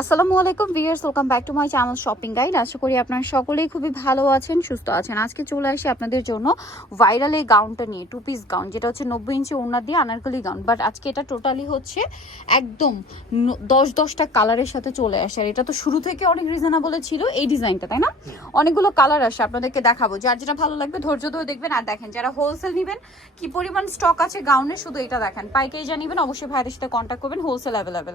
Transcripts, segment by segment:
আসসালামু আলাইকুম viewers, welcome back to my channel shopping guide. আশা করি আপনারা সকলেই খুবই ভালো আছেন, সুস্থ আছেন। আজকে চলে আসি আপনাদের জন্য ভাইরাল এই গাউনটা নিয়ে টু পিস গাউন যেটা হচ্ছে নব্বই ইঞ্চি ওনার দিয়ে আনারকলি গাউন বাট আজকে এটা টোটালি হচ্ছে একদম দশ দশটা কালারের সাথে চলে আসে। আর এটা তো শুরু থেকে অনেক রিজনেবল ছিল এই ডিজাইনটা তাই না? অনেকগুলো কালার আসে, আপনাদেরকে দেখাবো। যার যেটা ভালো লাগবে ধৈর্য ধরে দেখবেন। আর দেখেন, যারা হোলসেল নেবেন, কি পরিমাণ স্টক আছে গাউনের শুধু এটা দেখেন। পাইকারি যা অবশ্যই ভাইদের সাথে কন্ট্যাক্ট করবেন wholesale available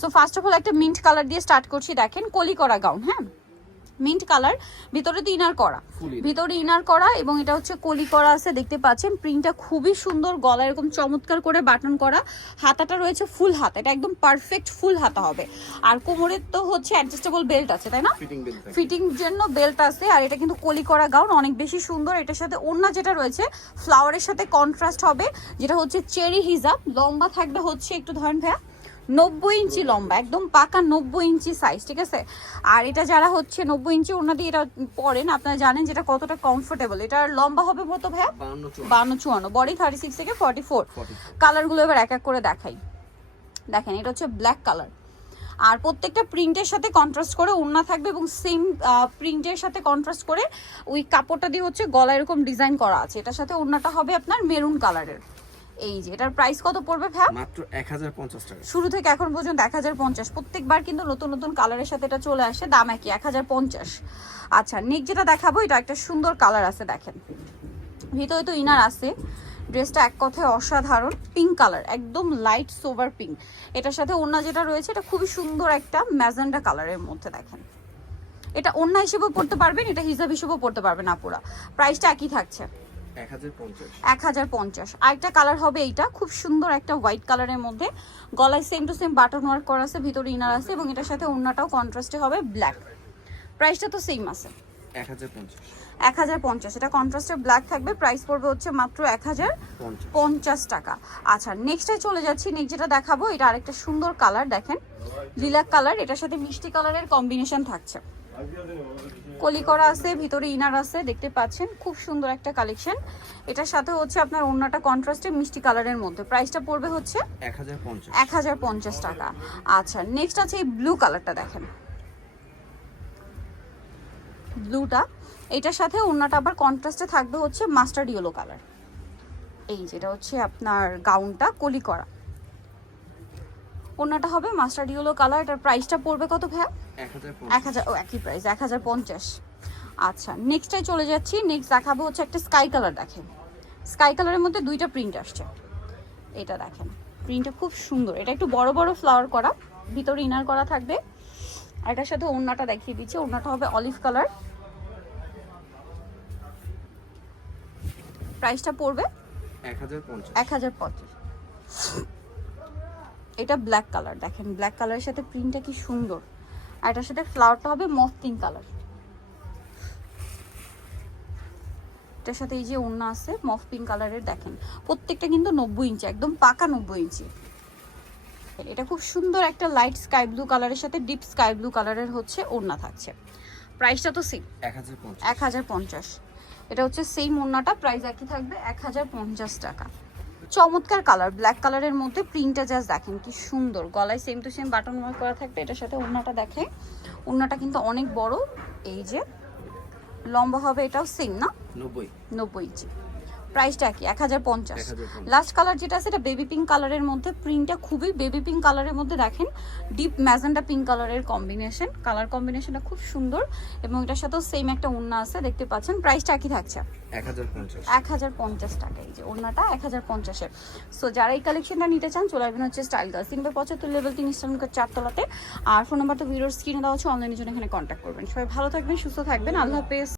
so first of all একটা মিন্ট কালার দিয়ে স্টার্ট করছি দেখেন কলি করা গাউন হ্যাঁ? মিন্ট কালার ভিতরে তো ইনার করা। ভিতরে ইনার করা এবং এটা হচ্ছে কলি করা আছে দেখতে পাচ্ছেন। প্রিন্টটা খুবই সুন্দর গলা এরকম চমৎকার করে বাটন করা। হাতাটা রয়েছে ফুল হাতা এটা একদম পারফেক্ট ফুল হাতা হবে। আর কোমরের তো হচ্ছে অ্যাডজাস্টেবল বেল্ট আছে তাই না? ফিটিং জন্য বেল্ট আছে আর এটা কিন্তু কলি করা গাউন অনেক বেশি সুন্দর। এটার সাথে অন্য যেটা রয়েছে ফ্লাওয়ারের সাথে কন্ট্রাস্ট হবে যেটা হচ্ছে চেরি হিজাব লম্বা থাকবে হচ্ছে একটু ধরেন ভাইয়া নব্বই ইঞ্চি লম্বা একদম পাকা নব্বই ইঞ্চি সাইজ ঠিক আছে? আর এটা যারা হচ্ছে নব্বই ইঞ্চি ওড়না দিয়ে এটা পরেন আপনারা জানেন যেটা কতটা কমফোর্টেবল এটার লম্বা হবে কত ভাইয়া? বান্ন চুয়ান্ন। বডি থার্টি সিক্স থেকে ফর্টি ফোর কালারগুলো এবার এক এক করে দেখাই। দেখেন এটা হচ্ছে ব্ল্যাক কালার আর প্রত্যেকটা প্রিন্টের সাথে কন্ট্রাস্ট করে ওড়না থাকবে এবং সেম প্রিন্টের সাথে কন্ট্রাস্ট করে ওই কাপড়টা দিয়ে হচ্ছে গলা এরকম ডিজাইন করা আছে। এটার সাথে ওড়নাটা হবে আপনার মেরুন কালারের এই যে এটার প্রাইস কত পড়বে ভ্যা মাত্র এক হাজার পঞ্চাশ টাকা। শুরু থেকে এখন পর্যন্ত এক হাজার পঞ্চাশ। প্রত্যেকবার কিন্তু নতুন নতুন কালারের সাথে এটা চলে আসে দাম একই এক হাজার পঞ্চাশ। আচ্ছা নেক যেটা দেখাবো এটা একটা সুন্দর কালার আছে দেখেন। ভিতরে তো ইনার আছে। ড্রেসটা এক কথায় অসাধারণ পিঙ্ক কালার একদম লাইট সোভার পিঙ্ক এটার সাথে ওড়না যেটা রয়েছে এটা খুবই সুন্দর একটা ম্যাজেন্ডা কালারের মধ্যে দেখেন। এটা ওড়না হিসেবেও পড়তে পারবেন এটা হিসাব হিসেবেও পড়তে পারবেন আপুরা। প্রাইসটা একই থাকছে। এক হাজার পঞ্চাশ। আরেকটা কালার হবে এইটা খুব সুন্দর একটা হোয়াইট কালারের মধ্যে। গলায় same to same button work করা আছে ভিতরে ইনার আছে এবং এটার সাথে ওড়নাটাও কন্ট্রাস্টে হবে ব্ল্যাক প্রাইসটা তো সেম আছে। এক হাজার পঞ্চাশ। এটা কন্ট্রাস্টে ব্ল্যাক থাকবে। প্রাইস পড়বে হচ্ছে মাত্র এক হাজার পঞ্চাশ। পঞ্চাশ। টাকা। আচ্ছা নেক্সটে চলে যাচ্ছি নেক্সট যেটা দেখাবো এটা আরেকটা সুন্দর কালার দেখেন। লিলাক কালার এটার সাথে মিষ্টি কালারের কম্বিনেশন থাকছে। কলি করা আছে ভিতরে ইনার আছে দেখতে পাচ্ছেন খুব সুন্দর একটা কালেকশন এটার সাথে হচ্ছে আপনার অন্যটা কন্ট্রাস্টে মিষ্টি কালারের মধ্যে। প্রাইসটা পড়বে হচ্ছে এক হাজার পঞ্চাশ। টাকা। আচ্ছা নেক্সট আছে এই ব্লু কালারটা দেখেন। ব্লুটা এটার সাথে অন্যটা আবার কন্ট্রাস্টে থাকবে হচ্ছে মাস্টার্ড ইয়েলো কালার এই যেটা হচ্ছে আপনার গাউনটা কলি করা অন্যটা হবে মাস্টার্ড ইয়েলো কালার এটার প্রাইসটা পড়বে কত ভাইয়া? এক হাজার ও একই প্রাইস এক হাজার পঞ্চাশ। আচ্ছা নেক্সটে চলে যাচ্ছি নেক্সট দেখাবো হচ্ছে একটা স্কাই কালার দেখেন। স্কাই কালারের মধ্যে দুইটা প্রিন্ট আসছে। এটা দেখেন প্রিন্টটা খুব সুন্দর। এটা একটু বড় বড় ফ্লাওয়ার করা ভিতরে ইনার করা থাকবে। আর এটার সাথে ওড়নাটা দেখিয়ে দিচ্ছি ওড়নাটা হবে অলিভ কালার প্রাইসটা পড়বে এক হাজার পঞ্চাশ। এটা ব্ল্যাক কালার দেখেন ব্ল্যাক কালারের সাথে প্রিন্টটা কি সুন্দর। আর এটার সাথে ফ্লাওয়ারটা হবে মফ পিঙ্ক কালার এটার সাথে এই যে ওড়না আছে মফ পিঙ্ক কালারের দেখেন। প্রত্যেকটা কিন্তু নব্বই ইঞ্চি একদম পাকা নব্বই ইঞ্চি। এটা খুব সুন্দর একটা লাইট স্কাই ব্লু কালারের সাথে ডিপ স্কাই ব্লু কালারের হচ্ছে ওড়না থাকছে। প্রাইসটা তো সেম এক হাজার পঞ্চাশ। এটা হচ্ছে সেই ওড়নাটা প্রাইস একই থাকবে এক হাজার পঞ্চাশ টাকা। চমৎকার কালার ব্ল্যাক কালারের মধ্যে প্রিন্টটা জাস্ট দেখেন কি সুন্দর। গলায় same to same button work করা থাকবে এটার সাথে ওড়নাটা দেখে ওড়নাটা কিন্তু অনেক বড় এই যে। লম্বা হবে এটাও সেম না? নব্বই। নব্বই ইঞ্চি। প্রাইসটা কি? এক হাজার পঞ্চাশ। লাস্ট কালার যেটা আছে এটা বেবি পিঙ্ক কালারের মধ্যে প্রিন্টটা খুবই বেবি পিঙ্ক কালারের মধ্যে দেখেন ডিপ ম্যাজেন্ডা পিঙ্ক কালারের কম্বিনেশন কালার কম্বিনেশনটা খুব সুন্দর এবং এটার সাথেও সেম একটা ওড়না আছে দেখতে পাচ্ছেন। প্রাইসটা একই থাকছে। এক হাজার পঞ্চাশ। টাকা এই যে ওড়নাটা এক হাজার পঞ্চাশের সো যারা এই কালেকশনটা নিতে চান চলে আসবেন হচ্ছে স্টাইল গার্লস তিনবার পঁচাত্তর লেভেল তিন ইস্টার্নকার চারতলাতে। আর ফোন নাম্বার তো ভিডিওর স্ক্রিনে দেওয়া হচ্ছে অনলাইনের জন্য এখানে কন্ট্যাক্ট করবেন। সবাই ভালো থাকবেন সুস্থ থাকবেন। আল্লাহ হাফেজ।